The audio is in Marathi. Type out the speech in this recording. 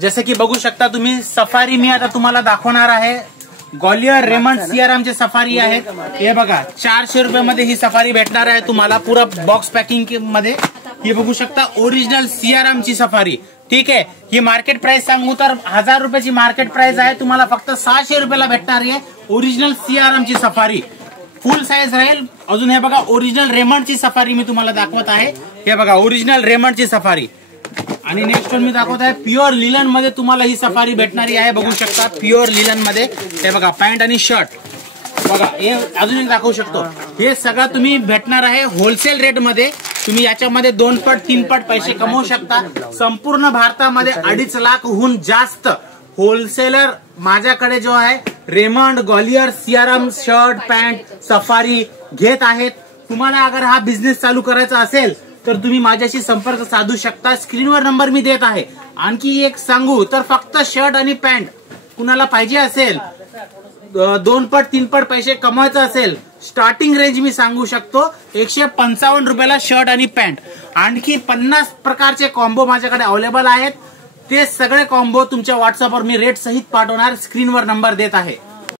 जसं की बघू शकता तुम्ही सफारी मी आता तुम्हाला दाखवणार आहे। ग्वालियर रेमंड सियारामचे सफारी आहेत। हे बघा 400 रुपयामध्ये ही सफारी भेटणार आहे तुम्हाला पुरा बॉक्स पॅकिंग मध्ये। ही बघू शकता ओरिजिनल सियारामची सफारी, ठीक आहे। ही मार्केट प्राइस सांगू तर 1000 रुपयाची मार्केट प्राइस आहे, तुम्हाला फक्त 600 रुपयाला भेटणार आहे ओरिजिनल सियारामची सफारी, फुल साईज राहील। अजून हे बघा ओरिजिनल रेमंडची सफारी मी तुम्हाला दाखवत आहे। हे बघा ओरिजिनल रेमंडची सफारी। आणि नेक्स्ट वन मी दाखवत आहे प्युअर लिलन मध्ये तुम्हाला ही सफारी भेटणारी आहे। बघू शकता प्युअर लिलन मध्ये हे बघा पॅन्ट आणि शर्ट बघा। हे अजून एक दाखवू शकतो, हे सगळं तुम्ही भेटणार आहे होलसेल रेट मध्ये। तुम्ही याच्यामध्ये 2 पट 3 पट पैसे कमवू शकता। संपूर्ण भारतामध्ये 2.5 लाखहून जास्त होलसेलर माझ्याकडे जो आहे Raymond Gwalior Siyaram shirt pant safari घेत आहेत। तुम्हाला अगर हा बिझनेस चालू करायचा असेल तर तुम्ही माझ्याशी संपर्क साधू शकता, स्क्रीनवर नंबर मी देत आहे। आणखी एक सांगू तर फक्त शर्ट आणि पॅन्ट कुणाला पाहिजे असेल 2 पट 3 पट पैसे कमवायचं असेल, स्टार्टिंग रेंज मी सांगू शकतो 155 रुपयाला शर्ट आणि पॅन्ट। आणखी 50 प्रकारचे कॉम्बो माझ्याकडे अवेलेबल आहेत, ते सगळे कॉम्बो तुमच्या व्हॉट्सअपवर मी रेट सहित पाठवणार, स्क्रीनवर नंबर देत आहे।